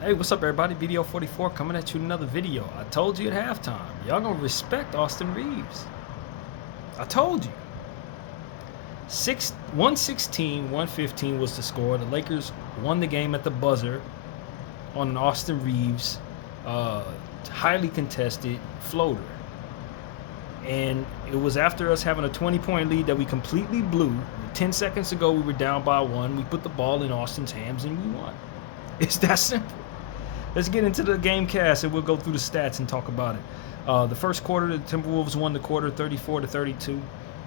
Hey, what's up, everybody? Video 44 coming at you with another video. I told you at halftime, y'all gonna respect Austin Reaves. I told you. 116-115 was the score. The Lakers won the game at the buzzer on an Austin Reaves highly contested floater. And it was after us having a 20-point lead that we completely blew. 10 seconds ago, we were down by one. We put the ball in Austin's hands and we won. It's that simple. Let's get into the game cast and we'll go through the stats and talk about it. The first quarter, the Timberwolves won the quarter 34-32. The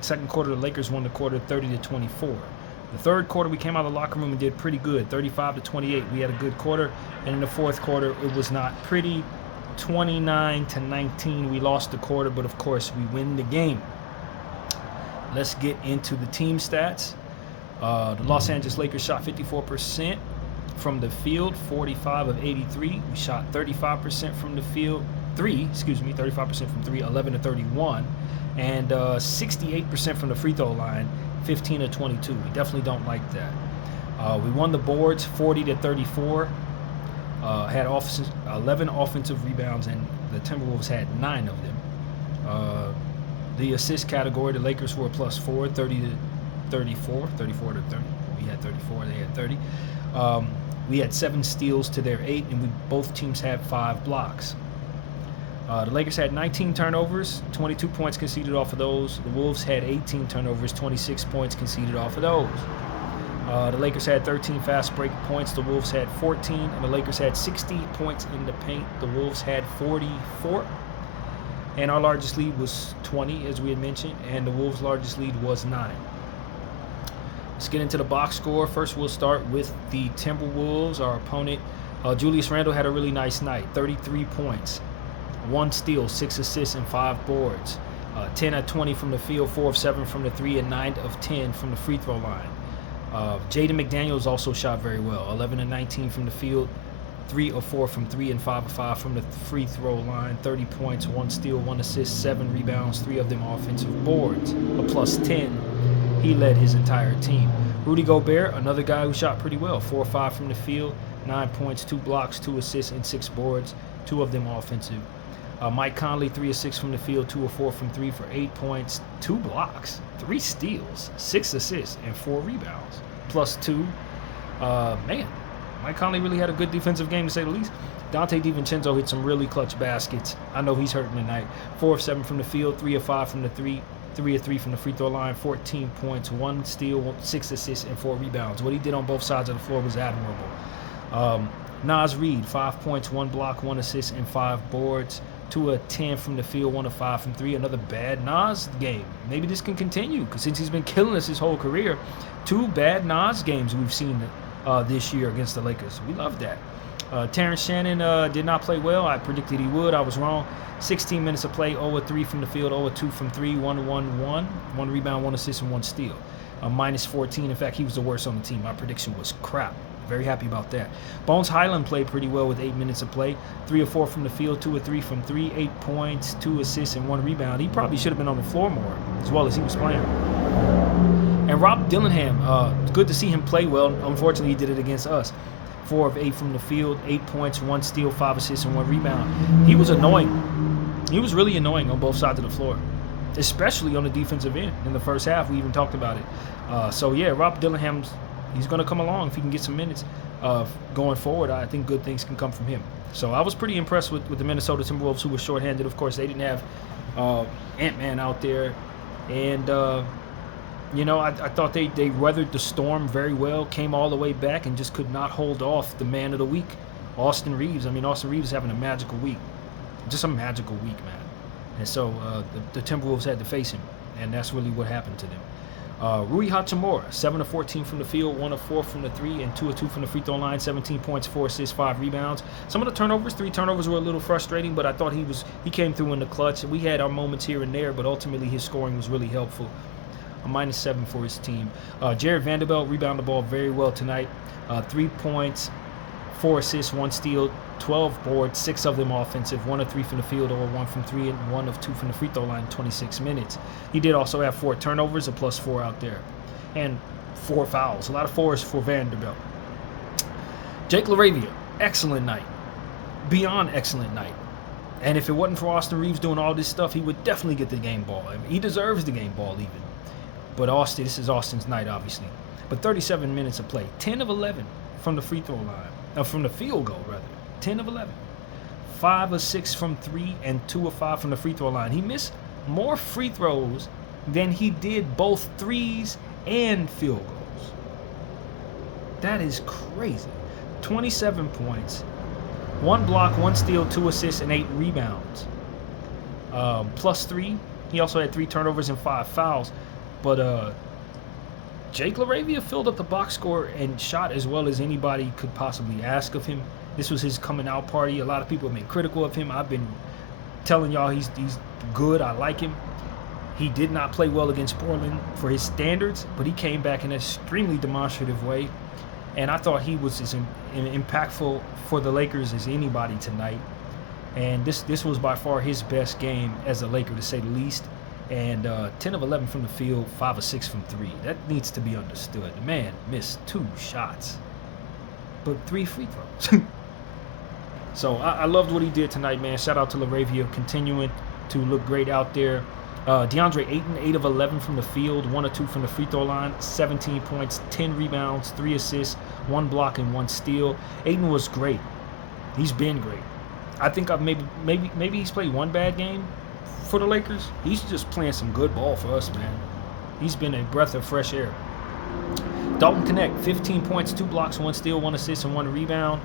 second quarter, the Lakers won the quarter 30-24. The third quarter, we came out of the locker room and did pretty good, 35-28. We had a good quarter. And in the fourth quarter, it was not pretty, 29-19. We lost the quarter, but of course, we win the game. Let's get into the team stats. The Los Angeles Lakers shot 54% from the field, 45 of 83. We shot 35% from the field, 35% from three, 11 of 31, and 68% from the free throw line, 15 of 22. We definitely don't like that. We won the boards, 40-34. Had 11 offensive rebounds, and the Timberwolves had 9 of them. The assist category, the Lakers were +4, 30-34, 34-30. We had 34, they had 30. We had 7 steals to their 8, and both teams had 5 blocks. The Lakers had 19 turnovers, 22 points conceded off of those. The Wolves had 18 turnovers, 26 points conceded off of those. The Lakers had 13 fast break points. The Wolves had 14, and the Lakers had 60 points in the paint. The Wolves had 44. And our largest lead was 20, as we had mentioned, and the Wolves' largest lead was 9. Let's get into the box score. First, we'll start with the Timberwolves, our opponent. Julius Randle had a really nice night, 33 points, 1 steal, 6 assists, and 5 boards. 10 of 20 from the field, 4 of 7 from the 3, and 9 of 10 from the free throw line. Jaden McDaniels also shot very well, 11 of 19 from the field, 3 of 4 from 3, and 5 of 5 from the free throw line. 30 points, 1 steal, 1 assist, 7 rebounds, 3 of them offensive boards, a +10. He led his entire team. Rudy Gobert, another guy who shot pretty well, 4 of 5 from the field, 9 points, 2 blocks, 2 assists, and 6 boards, 2 of them offensive. Mike Conley, 3 of 6 from the field, 2 of 4 from 3 for 8 points, 2 blocks, 3 steals, 6 assists, and 4 rebounds, +2. Mike Conley really had a good defensive game, to say the least. Dante DiVincenzo hit some really clutch baskets. I know he's hurting tonight. 4 of 7 from the field, 3 of 5 from the 3, 3 of 3 from the free throw line, 14 points, 1 steal, 6 assists, and 4 rebounds. What he did on both sides of the floor was admirable. Naz Reid, 5 points, 1 block, 1 assist, and 5 boards. 2 of 10 from the field, 1 of 5 from 3. Another bad Naz game. Maybe this can continue, because since he's been killing us his whole career, 2 bad Naz games we've seen this year against the Lakers. We love that. Terrence Shannon did not play well. I predicted he would. I was wrong. 16 minutes of play, 0 of 3 from the field, 0 of 2 from 3, 1-1-1, 1 rebound, 1 assist, and 1 steal. -14. In fact, he was the worst on the team. My prediction was crap. Very happy about that. Bones Highland played pretty well with 8 minutes of play. 3 of 4 from the field, 2 of 3 from 3, 8 points, 2 assists, and 1 rebound. He probably should have been on the floor more, as well as he was playing. And Rob Dillingham, good to see him play well. Unfortunately, he did it against us. 4 of 8 from the field, 8 points, 1 steal, 5 assists, and 1 rebound. He was annoying. He was really annoying on both sides of the floor, especially on the defensive end. In the first half, we even talked about it. So, yeah, Rob Dillingham's, he's going to come along if he can get some minutes going forward. I think good things can come from him. So I was pretty impressed with the Minnesota Timberwolves, who were shorthanded. Of course, they didn't have Ant-Man out there. And, I thought they weathered the storm very well, came all the way back, and just could not hold off the man of the week, Austin Reaves. I mean, Austin Reaves is having a magical week. Just a magical week, man. And so the Timberwolves had to face him, and that's really what happened to them. Rui Hachimura, 7 of 14 from the field, 1 of 4 from the 3, and 2 of 2 from the free throw line, 17 points, 4 assists, 5 rebounds. Some of the turnovers, 3 turnovers were a little frustrating, but I thought he came through in the clutch. We had our moments here and there, but ultimately his scoring was really helpful. A -7 for his team. Jared Vanderbilt rebounded the ball very well tonight. 3 points, 4 assists, 1 steal, 12 boards, 6 of them offensive, 1 of 3 from the field, or 1 from 3, and 1 of 2 from the free throw line in 26 minutes. He did also have 4 turnovers, a +4 out there, and 4 fouls. A lot of fours for Vanderbilt. Jake LaRavia, Excellent night. Beyond excellent night. And if it wasn't for Austin Reeves doing all this stuff, he would definitely get the game ball. I mean, he deserves the game ball even. But this is Austin's night, obviously. But 37 minutes of play. 10 of 11 from the free throw line. From the field goal, rather. 10 of 11. 5 of 6 from 3 and 2 of 5 from the free throw line. He missed more free throws than he did both threes and field goals. That is crazy. 27 points. 1 block, 1 steal, 2 assists, and 8 rebounds. Plus 3. He also had 3 turnovers and 5 fouls. But Jake LaRavia filled up the box score and shot as well as anybody could possibly ask of him. This was his coming out party. A lot of people have been critical of him. I've been telling y'all he's good. I like him. He did not play well against Portland for his standards, but he came back in an extremely demonstrative way. And I thought he was as impactful for the Lakers as anybody tonight. And this was by far his best game as a Laker, to say the least. And 10 of 11 from the field, 5 of 6 from 3. That needs to be understood. The man missed 2 shots, but 3 free throws. So I loved what he did tonight, man. Shout out to LaRavia continuing to look great out there. DeAndre Ayton, 8 of 11 from the field, 1 of 2 from the free throw line, 17 points, 10 rebounds, 3 assists, 1 block, and 1 steal. Ayton was great. He's been great. I think maybe he's played 1 bad game for the Lakers. He's just playing some good ball for us, man. He's been a breath of fresh air. Dalton Knecht, 15 points, 2 blocks, 1 steal, 1 assist, and 1 rebound.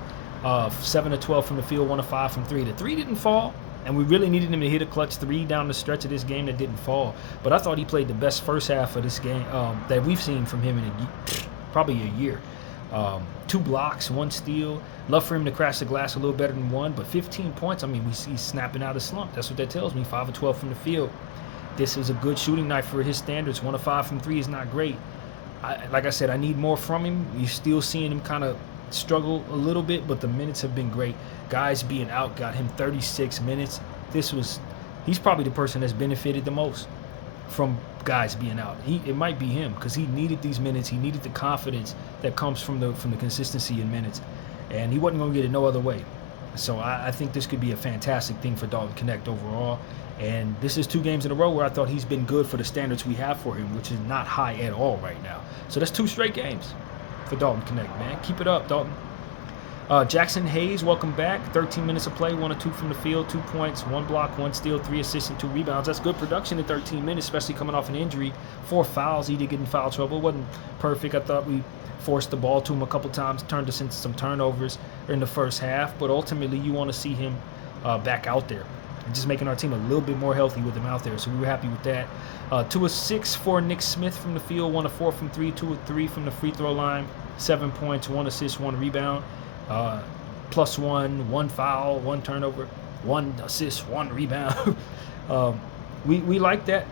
7 of 12 from the field, 1 of 5 from 3. The 3 didn't fall, and we really needed him to hit a clutch 3 down the stretch of this game that didn't fall. But I thought he played the best first half of this game that we've seen from him in probably a year. 2 blocks, 1 steal. Love for him to crash the glass a little better than 1, but 15 points, I mean, he's snapping out of slump. That's what that tells me. 5 of 12 from the field. This is a good shooting night for his standards. 1 of 5 from 3 is not great. Like I said, I need more from him. You're still seeing him kind of struggle a little bit, but the minutes have been great. Guys being out got him 36 minutes. He's probably the person that's benefited the most from guys being out. It might be him, because he needed these minutes. He needed the confidence that comes from the consistency in minutes, and he wasn't going to get it no other way. So I think this could be a fantastic thing for Dalton Knecht overall. And this is 2 games in a row where I thought he's been good for the standards we have for him, which is not high at all right now. So that's 2 straight games for Dalton Knecht, man. Keep it up, Dalton. Jackson Hayes, welcome back. 13 minutes of play, 1 of 2 from the field, 2 points, 1 block, 1 steal, 3 assists, and 2 rebounds. That's good production in 13 minutes, especially coming off an injury. 4 fouls. He did get in foul trouble. It wasn't perfect. I thought we forced the ball to him a couple times, turned us into some turnovers in the first half. But ultimately, you want to see him back out there and just making our team a little bit more healthy with him out there. So we were happy with that. 2 of 6 for Nick Smith from the field, 1 of 4 from 3, 2 of 3 from the free throw line, 7 points, 1 assist, 1 rebound. Plus 1 foul, 1 turnover, 1 assist, 1 rebound. We like that.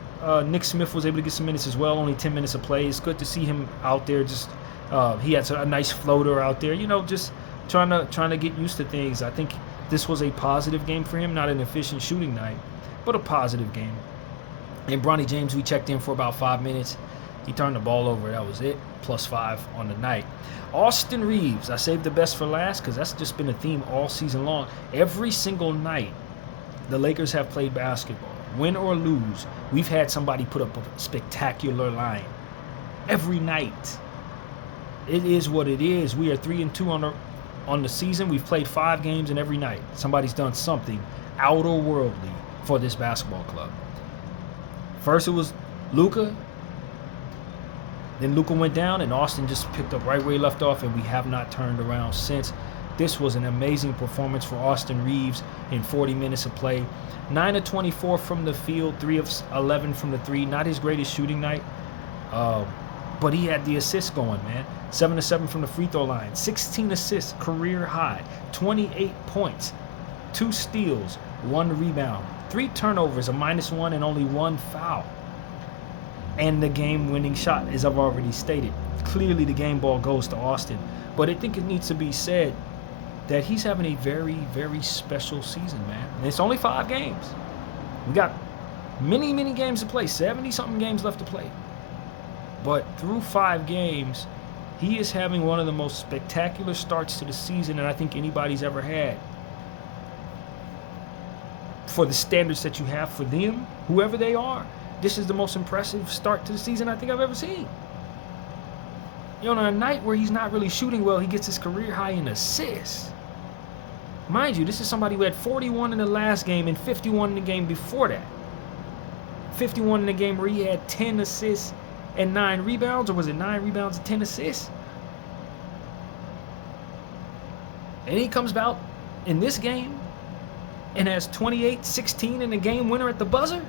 Nick Smith was able to get some minutes as well, only 10 minutes of play. It's good to see him out there. Just he had a nice floater out there, just trying to get used to things. I think this was a positive game for him, not an efficient shooting night, but a positive game. And Bronny James, we checked in for about 5 minutes. He turned the ball over. That was it. Plus 5 on the night. Austin Reeves. I saved the best for last because that's just been a theme all season long. Every single night the Lakers have played basketball, win or lose, we've had somebody put up a spectacular line. Every night. It is what it is. We are 3-2 on the season. We've played 5 games, and every night somebody's done something outer-worldly for this basketball club. First it was Luka. Then Luka went down, and Austin just picked up right where he left off, and we have not turned around since. This was an amazing performance for Austin Reeves in 40 minutes of play. 9 of 24 from the field, 3 of 11 from the 3. Not his greatest shooting night, but he had the assists going, man. 7 of 7 from the free throw line, 16 assists, career high, 28 points, 2 steals, 1 rebound, 3 turnovers, a -1, and only 1 foul. And the game-winning shot, as I've already stated. Clearly the game ball goes to Austin. But I think it needs to be said that he's having a very, very special season, man. And it's only 5 games. We got many, many games to play. 70-something games left to play. But through 5 games, He is having one of the most spectacular starts to the season that I think anybody's ever had. For the standards that you have for them, whoever they are, this is the most impressive start to the season I think I've ever seen. You know, on a night where he's not really shooting well, he gets his career high in assists. Mind you, this is somebody who had 41 in the last game and 51 in the game before that. 51 in the game where he had 10 assists and 9 rebounds, or was it 9 rebounds and 10 assists? And he comes out in this game and has 28-16 in the game winner at the buzzer.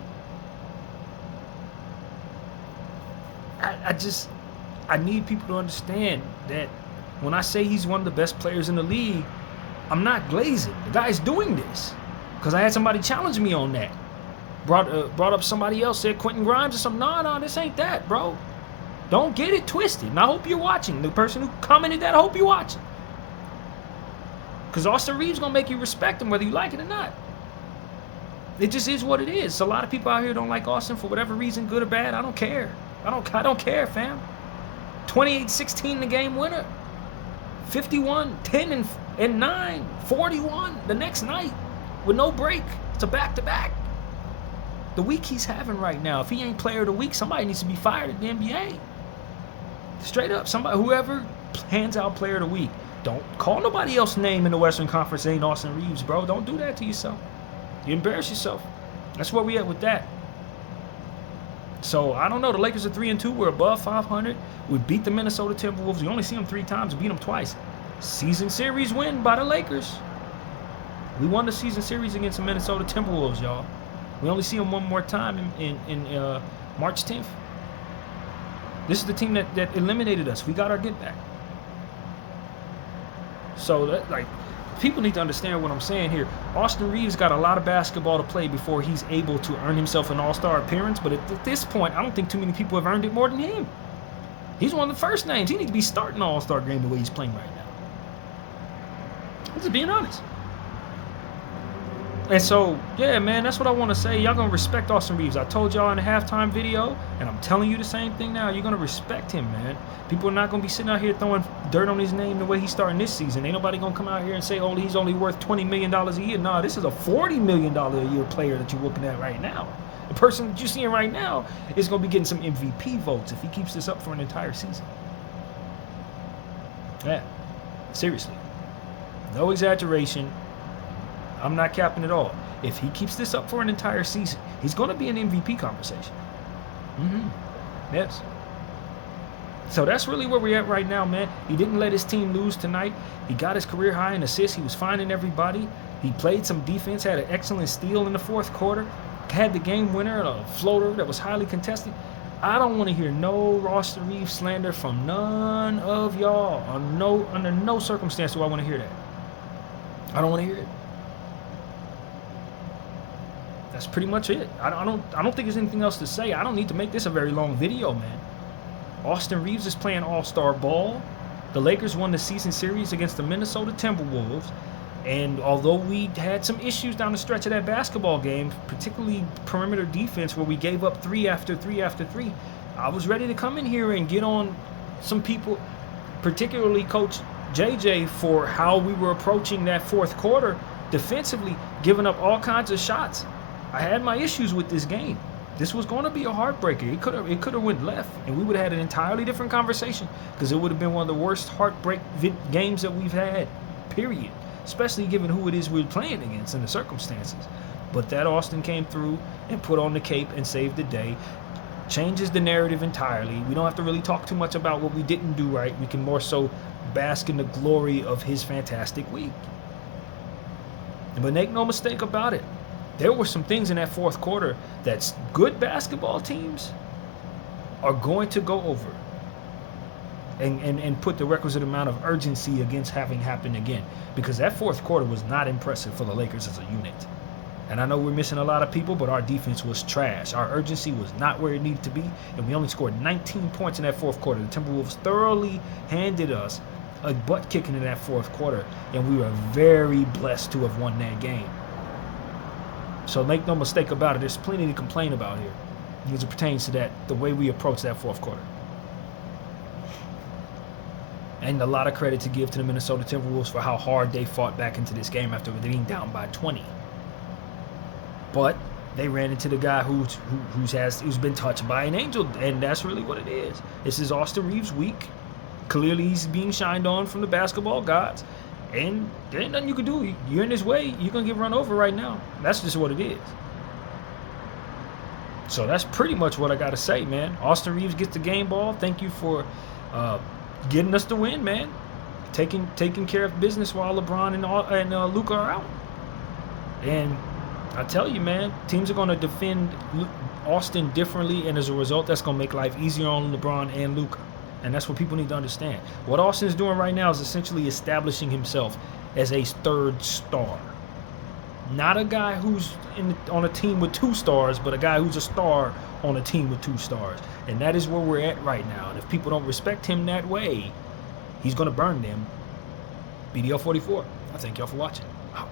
I need people to understand that when I say he's one of the best players in the league, I'm not glazing. The guy's doing this because I had somebody challenge me on that. Brought up somebody else, said Quentin Grimes or something. No, this ain't that, bro. Don't get it twisted. And I hope you're watching. The person who commented that, I hope you're watching. Because Austin Reeves going to make you respect him whether you like it or not. It just is what it is. A lot of people out here don't like Austin for whatever reason, good or bad. I don't care. I don't care, fam. 28-16 in the game winner. 51, 10 and 9, 41 the next night with no break. It's a back-to-back. The week he's having right now, if he ain't player of the week, somebody needs to be fired at the NBA. Straight up, whoever hands out player of the week, don't call nobody else's name in the Western Conference ain't Austin Reeves, bro. Don't do that to yourself. You embarrass yourself. That's where we at with that. So, I don't know. The Lakers are 3-2. We're above 500. We beat the Minnesota Timberwolves. We only see them 3 times. We beat them twice. Season series win by the Lakers. We won the season series against the Minnesota Timberwolves, y'all. We only see them one more time in March 10th. This is the team that eliminated us. We got our get back. So, people need to understand what I'm saying here. Austin Reeves got a lot of basketball to play before he's able to earn himself an all-star appearance. But at this point, I don't think too many people have earned it more than him. He's one of the first names. He needs to be starting an all-star game the way he's playing right now. I'm just being honest. And so, yeah, man, that's what I want to say. Y'all going to respect Austin Reeves. I told y'all in the halftime video, and I'm telling you the same thing now. You're going to respect him, man. People are not going to be sitting out here throwing dirt on his name the way he's starting this season. Ain't nobody going to come out here and say, oh, he's only worth $20 million a year. Nah, this is a $40 million a year player that you're looking at right now. The person that you're seeing right now is going to be getting some MVP votes if he keeps this up for an entire season. Yeah, seriously. No exaggeration. I'm not capping at all. If he keeps this up for an entire season, he's going to be an MVP conversation. Yes. So that's really where we're at right now, man. He didn't let his team lose tonight. He got his career high in assists. He was finding everybody. He played some defense, had an excellent steal in the fourth quarter, had the game winner, a floater that was highly contested. I don't want to hear no Austin Reeves slander from none of y'all. Under no circumstance do I want to hear that. I don't want to hear it. That's pretty much it. I don't think there's anything else to say. I don't need to make this a very long video, man. Austin Reeves is playing all-star ball. The Lakers won the season series against the Minnesota Timberwolves. And although we had some issues down the stretch of that basketball game, particularly perimeter defense where we gave up 3 after 3 after 3, I was ready to come in here and get on some people, particularly Coach JJ, for how we were approaching that fourth quarter defensively, giving up all kinds of shots. I had my issues with this game. This was going to be a heartbreaker. It could have went left, and we would have had an entirely different conversation because it would have been one of the worst heartbreak games that we've had, period, especially given who it is we're playing against and the circumstances. But that Austin came through and put on the cape and saved the day. Changes the narrative entirely. We don't have to really talk too much about what we didn't do right. We can more so bask in the glory of his fantastic week. But make no mistake about it, there were some things in that fourth quarter that good basketball teams are going to go over and put the requisite amount of urgency against having happen again. Because that fourth quarter was not impressive for the Lakers as a unit. And I know we're missing a lot of people, but our defense was trash. Our urgency was not where it needed to be, and we only scored 19 points in that fourth quarter. The Timberwolves thoroughly handed us a butt kicking in that fourth quarter, and we were very blessed to have won that game. So make no mistake about it, there's plenty to complain about here as it pertains to that, the way we approach that fourth quarter. And a lot of credit to give to the Minnesota Timberwolves for how hard they fought back into this game after being down by 20. But they ran into the guy who's been touched by an angel, and that's really what it is. This is Austin Reeves' week. Clearly, he's being shined on from the basketball gods, and there ain't nothing you can do. You're in his way, you're gonna get run over right now. That's just what it is. So that's pretty much what I gotta say, man. Austin Reeves gets the game ball. Thank you for getting us the win, man. Taking care of business while LeBron and Luka are out. And I tell you, man, teams are going to defend Austin differently, and as a result, that's going to make life easier on LeBron and Luka. And that's what people need to understand. What Austin's doing right now is essentially establishing himself as a third star. Not a guy who's on a team with 2 stars, but a guy who's a star on a team with 2 stars. And that is where we're at right now. And if people don't respect him that way, he's going to burn them. BDL 44. I thank y'all for watching. Out.